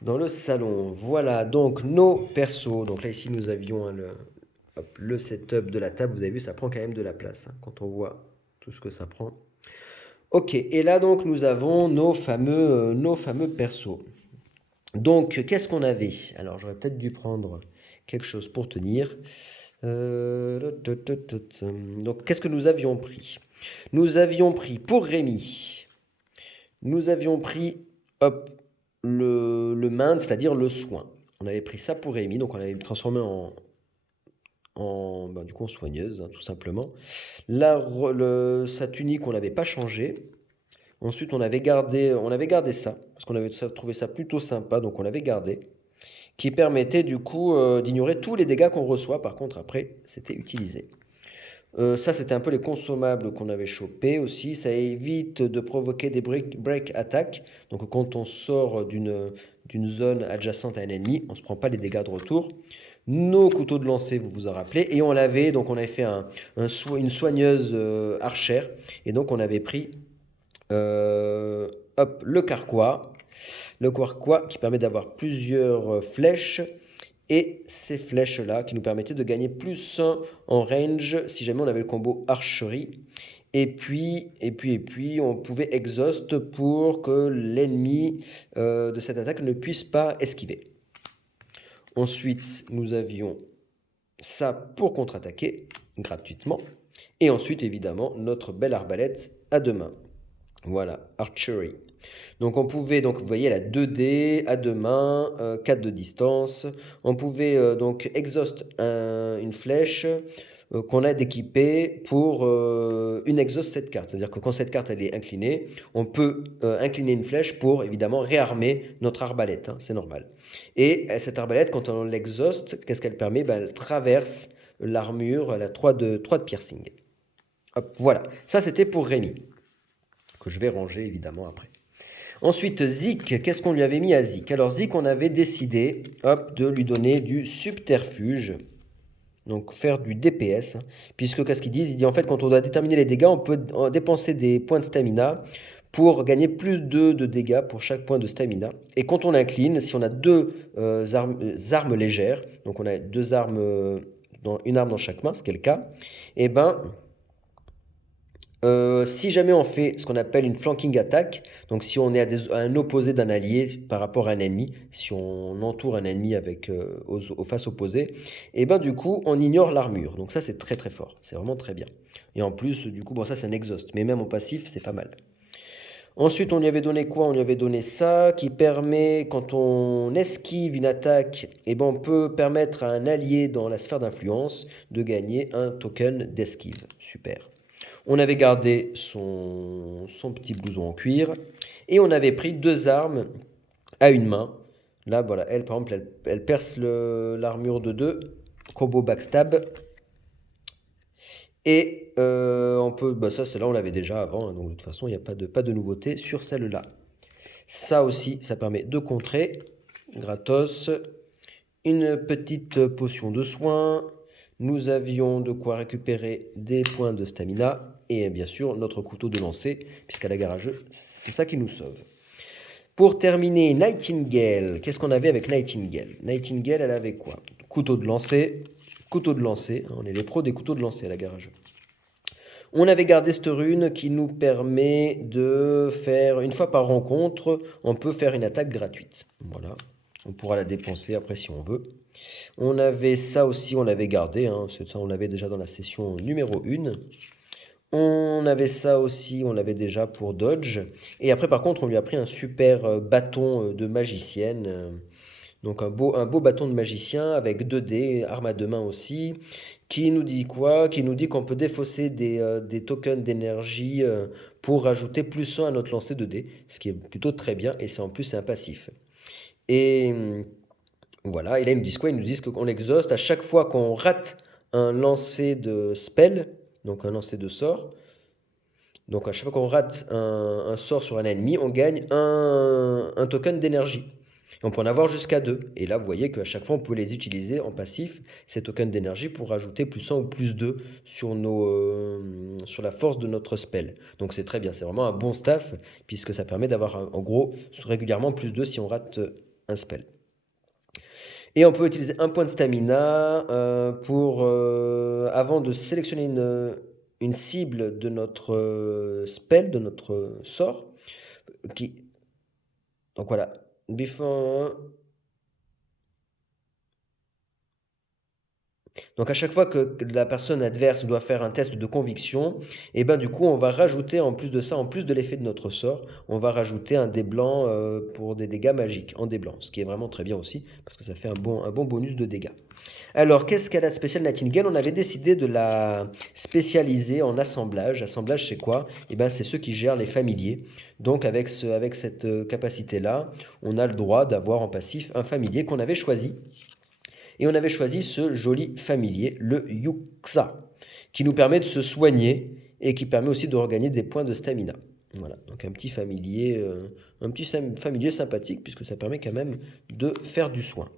Dans le salon, voilà donc nos persos. Donc là, ici, nous avions le setup de la table. Vous avez vu, ça prend quand même de la place quand on voit tout ce que ça prend. Ok, et là, donc, nous avons nos fameux persos. Donc, qu'est-ce qu'on avait? Alors, j'aurais peut-être dû prendre quelque chose pour tenir. Donc, qu'est-ce que nous avions pris? Nous avions pris, pour Rémi, nous avions pris, hop, le mind, c'est-à-dire le soin. On avait pris ça pour Rémi, donc on l'avait transformé du coup, en soigneuse, tout simplement. Là, sa tunique, on l'avait pas changé. Ensuite, on avait gardé ça, parce qu'on avait trouvé ça plutôt sympa, donc on l'avait gardé, qui permettait du coup d'ignorer tous les dégâts qu'on reçoit. Par contre, après, c'était utilisé. Ça, c'était un peu les consommables qu'on avait chopés aussi. Ça évite de provoquer des break attack. Donc, quand on sort d'une zone adjacente à un ennemi, on ne se prend pas les dégâts de retour. Nos couteaux de lancer, vous vous en rappelez. Et on avait fait une soigneuse archère. Et donc, on avait pris le carquois. Le carquois qui permet d'avoir plusieurs flèches. Et ces flèches-là qui nous permettaient de gagner plus 1 en range si jamais on avait le combo archerie. Et puis, on pouvait exhaust pour que l'ennemi de cette attaque ne puisse pas esquiver. Ensuite, nous avions ça pour contre-attaquer gratuitement. Et ensuite, évidemment, notre belle arbalète à 2 mains. Voilà, archery. Donc on pouvait, vous voyez, la 2D à 2 mains, 4 de distance. On pouvait donc exhaust une flèche qu'on a d'équiper pour une exhaust cette carte. C'est-à-dire que quand cette carte elle est inclinée, on peut incliner une flèche pour évidemment réarmer notre arbalète, c'est normal. Et cette arbalète, quand on l'exhaust, qu'est-ce qu'elle permet? Elle traverse l'armure, elle a 3 de piercing. Hop, voilà, ça c'était pour Rémi, que je vais ranger évidemment après. Ensuite, Zik, qu'est-ce qu'on lui avait mis à Zik? Alors Zik, on avait décidé de lui donner du subterfuge, donc faire du DPS, puisque qu'est-ce qu'ils disent? Il dit en fait quand on doit déterminer les dégâts, on peut dépenser des points de stamina pour gagner plus de dégâts pour chaque point de stamina. Et quand on incline, si on a 2 armes légères, donc on a 2 armes, une arme dans chaque main, ce qui est le cas, et si jamais on fait ce qu'on appelle une flanking attack, donc si on est à un opposé d'un allié par rapport à un ennemi, si on entoure un ennemi avec aux faces opposées, et du coup on ignore l'armure. Donc ça c'est très très fort, c'est vraiment très bien. Et en plus du coup ça c'est un exhaust, mais même en passif c'est pas mal. Ensuite on lui avait donné quoi? On lui avait donné ça qui permet quand on esquive une attaque, on peut permettre à un allié dans la sphère d'influence de gagner un token d'esquive. Super. On avait gardé son petit blouson en cuir. Et on avait pris 2 armes à une main. Là, voilà, elle, par exemple, elle perce l'armure de 2. Combo backstab. Et on peut... ça, celle-là, on l'avait déjà avant. Donc, de toute façon, il n'y a pas de nouveauté sur celle-là. Ça aussi, ça permet de contrer. Gratos. Une petite potion de soin. Nous avions de quoi récupérer des points de stamina et bien sûr notre couteau de lancer, puisqu'à la garageux, c'est ça qui nous sauve. Pour terminer, Nightingale. Qu'est-ce qu'on avait avec Nightingale? Nightingale, elle avait quoi? Couteau de lancer. On est les pros des couteaux de lancer à la garageux. On avait gardé cette rune qui nous permet de faire, une fois par rencontre, on peut faire une attaque gratuite. Voilà, on pourra la dépenser après si on veut. On avait ça aussi, on l'avait gardé, hein, ça on l'avait déjà dans la session numéro 1. On avait ça aussi, on l'avait déjà pour Dodge. Et après, par contre, on lui a pris un super bâton de magicienne. Donc un beau bâton de magicien avec 2 dés, arme à 2 mains aussi, qui nous dit quoi? Qui nous dit qu'on peut défausser des tokens d'énergie pour rajouter +1 à notre lancer de dés, ce qui est plutôt très bien, et c'est en plus c'est un passif. Et voilà, et là ils nous disent quoi? Ils nous disent qu'on exhauste à chaque fois qu'on rate un lancer de spell, donc un lancer de sort. Donc à chaque fois qu'on rate un sort sur un ennemi, on gagne un token d'énergie. Et on peut en avoir jusqu'à 2. Et là, vous voyez qu'à chaque fois, on peut les utiliser en passif, ces tokens d'énergie, pour rajouter +1 ou +2 sur, sur la force de notre spell. Donc c'est très bien, c'est vraiment un bon staff, puisque ça permet d'avoir en gros régulièrement +2 si on rate un spell. Et on peut utiliser un point de stamina avant de sélectionner une cible de notre spell, de notre sort. Donc voilà, before. Donc à chaque fois que la personne adverse doit faire un test de conviction, et ben du coup on va rajouter en plus de ça, en plus de l'effet de notre sort, on va rajouter un dé blanc pour des dégâts magiques en dé blanc, ce qui est vraiment très bien aussi parce que ça fait un bon bonus de dégâts. Alors qu'est-ce qu'elle a de spécial Nightingale? On avait décidé de la spécialiser en assemblage. Assemblage c'est quoi? Et ben c'est ceux qui gèrent les familiers. Donc avec cette capacité-là, on a le droit d'avoir en passif un familier qu'on avait choisi. Et on avait choisi ce joli familier, le Yuxa, qui nous permet de se soigner et qui permet aussi de regagner des points de stamina. Voilà, donc un petit familier sympathique, puisque ça permet quand même de faire du soin.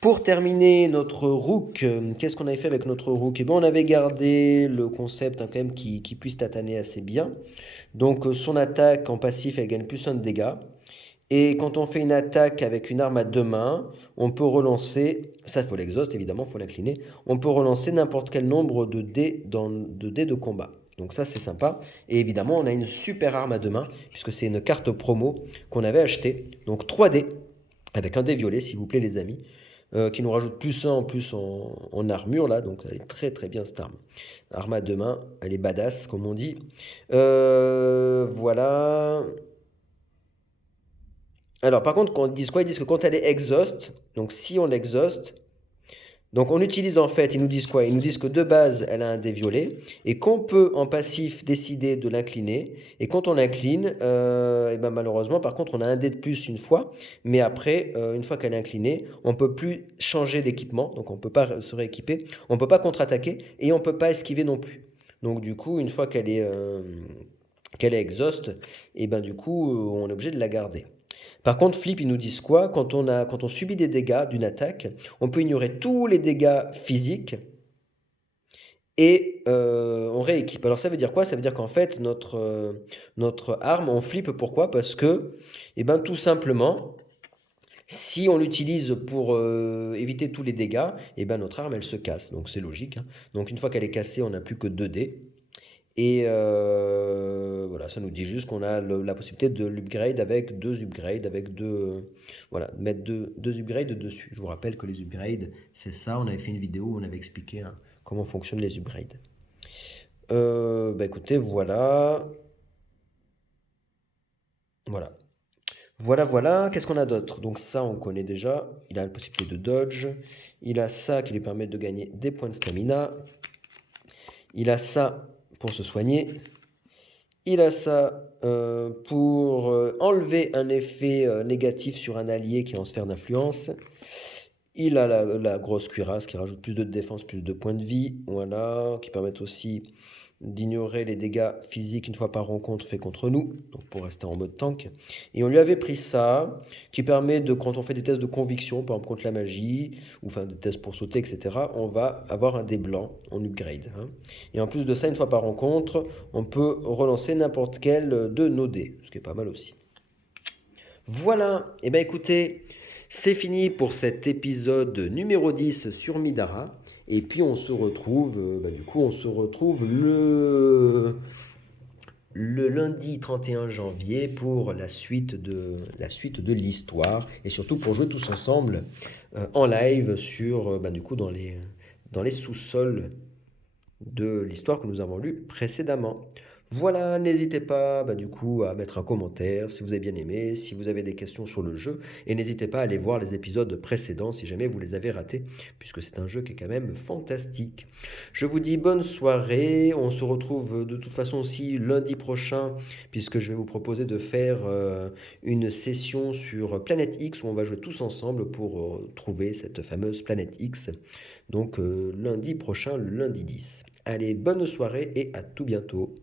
Pour terminer notre rook, qu'est-ce qu'on avait fait avec notre rook? Eh bien, on avait gardé le concept quand même qui puisse tataner assez bien. Donc son attaque en passif, elle gagne +1 de dégâts. Et quand on fait une attaque avec une arme à 2 mains, on peut relancer, ça il faut l'exhaust évidemment, il faut l'incliner, on peut relancer n'importe quel nombre de dés de combat. Donc ça c'est sympa. Et évidemment on a une super arme à 2 mains, puisque c'est une carte promo qu'on avait achetée. Donc 3 dés, avec un dé violet s'il vous plaît les amis, qui nous rajoute +1 en plus en armure là, donc elle est très très bien cette arme. Arme à 2 mains, elle est badass comme on dit. Voilà. Alors, par contre, quand ils disent quoi? Ils disent que quand elle est exhaust, donc si on l'exhaust, donc on utilise en fait, ils nous disent quoi? Ils nous disent que de base, elle a un dé violet et qu'on peut en passif décider de l'incliner. Et quand on l'incline, et ben malheureusement, par contre, on a un dé de plus une fois, mais après, une fois qu'elle est inclinée, on ne peut plus changer d'équipement, donc on ne peut pas se rééquiper, on ne peut pas contre-attaquer et on ne peut pas esquiver non plus. Donc du coup, une fois qu'elle est exhaust, et ben du coup, on est obligé de la garder. Par contre, Flip, ils nous disent quoi? Quand on subit des dégâts d'une attaque, on peut ignorer tous les dégâts physiques et on rééquipe. Alors ça veut dire quoi? Ça veut dire qu'en fait, notre arme, on flippe. Pourquoi? Parce que, eh ben, tout simplement, si on l'utilise pour éviter tous les dégâts, eh ben, notre arme, elle se casse. Donc c'est logique, hein. Donc une fois qu'elle est cassée, on n'a plus que 2 dés. Et voilà, ça nous dit juste qu'on a la possibilité de l'upgrade avec 2 upgrades, avec voilà, mettre deux upgrades dessus. Je vous rappelle que les upgrades, c'est ça. On avait fait une vidéo où on avait expliqué hein, comment fonctionnent les upgrades. Bah écoutez, voilà. Voilà. Voilà. Qu'est-ce qu'on a d'autre? Donc ça, on connaît déjà. Il a la possibilité de dodge. Il a ça qui lui permet de gagner des points de stamina. Il a ça pour se soigner. Il a ça pour enlever un effet négatif sur un allié qui est en sphère d'influence. Il a la grosse cuirasse qui rajoute plus de défense, plus de points de vie. Voilà, qui permettent aussi d'ignorer les dégâts physiques une fois par rencontre fait contre nous, donc pour rester en mode tank. Et on lui avait pris ça, qui permet de, quand on fait des tests de conviction, par exemple contre la magie, ou enfin des tests pour sauter, etc., on va avoir un dé blanc en upgrade. Hein. Et en plus de ça, une fois par rencontre, on peut relancer n'importe quel de nos dés, ce qui est pas mal aussi. Voilà, et bien écoutez, c'est fini pour cet épisode numéro 10 sur Midara. Et puis on se retrouve, on se retrouve le lundi 31 janvier pour la suite de l'histoire et surtout pour jouer tous ensemble en live sur, du coup, dans les sous-sols de l'histoire que nous avons lue précédemment. Voilà, n'hésitez pas du coup à mettre un commentaire si vous avez bien aimé, si vous avez des questions sur le jeu, et n'hésitez pas à aller voir les épisodes précédents si jamais vous les avez ratés, puisque c'est un jeu qui est quand même fantastique. Je vous dis bonne soirée, on se retrouve de toute façon aussi lundi prochain, puisque je vais vous proposer de faire une session sur Planète X où on va jouer tous ensemble pour trouver cette fameuse Planète X. Donc lundi prochain, le lundi 10. Allez, bonne soirée et à tout bientôt.